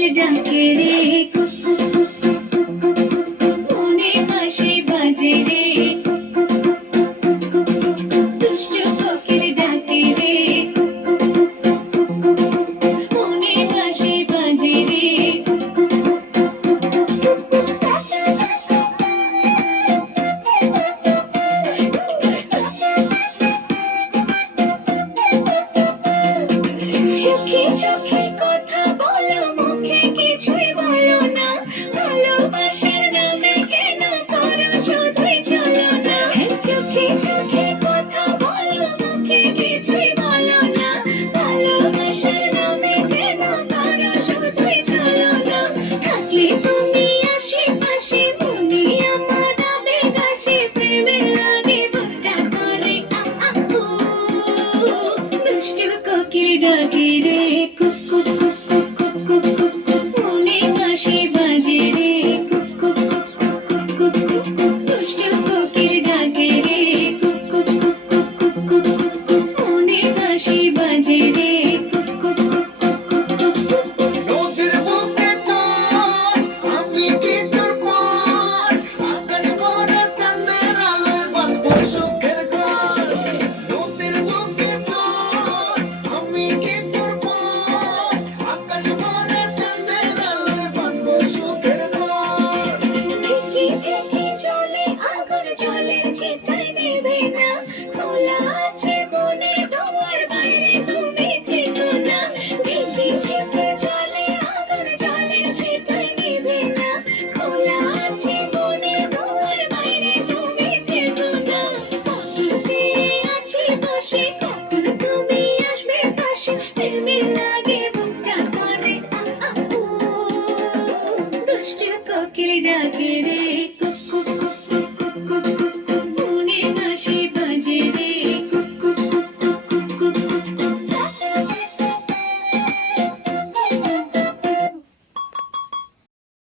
কোকিল ডাকে রে, cook cook cook cook cook cook cook cook, মনে বাঁশি বাজে রে, cook cook cook cook cook cook cook cook, দুষ্টু কোকিল ডাকে রে, cook cook cook cook cook cook cook cook, মনে বাঁশি বাজে রে, cook cook cook cook cook cook cook cook. চোখে চোখে কথা বলো, মুখে কিছুই বলো না, ভালোবাসার নামে কেন করো শুধুই চলো না। চোখে চোখে কথা বলো, মুখে কিছুই বলো না, ভালোবাসার নামে কেন করো শুধুই চলো না। থাকলে তুমি আশেপাশে, মনে আমার আবেগ আসে, প্রেমের লাগে বুকটা করে আ আ উ। দুষ্টু কোকিল ডাকে রে, cook cook cook cook cook cook cook cook, মনে বাঁশি বাজে রে, cook cook cook cook cook cook cook, দুষ্টু কোকিল ডাকে রে, cook cook cook cook cook cook cook cook, মনে বাঁশি বাজে রে, cook cook cook cook cook cook cook cook. নদীর বুকে চর, আমি কি তোর পর, আকাশ ভরা চাঁদের আলোয় বাঁধবো সুখের ঘর। নদীর বুকে চর, আমি কি তোর পর, আকাশ ভরা চাঁদের আলোয় বাঁধবো সুখের ঘর। থেকে থেকে চলে আগুন জ্বলে, সেটাই নেবে না, খোলা আছে মনে তোমার, বাইরে তুমি থেকো না। থেকে থেকে চলে আগুন জ্বলে, সেটাই নেবে না, খোলা আছে মনে তোমার, বাইরে তুমি থেকো না। কখন যে আছি বসে, কখন তুমি আসবে পাশে, প্রেমের লাগে বুকটা করে আ আ উ। দুষ্টু কোকিল ডাকে রে,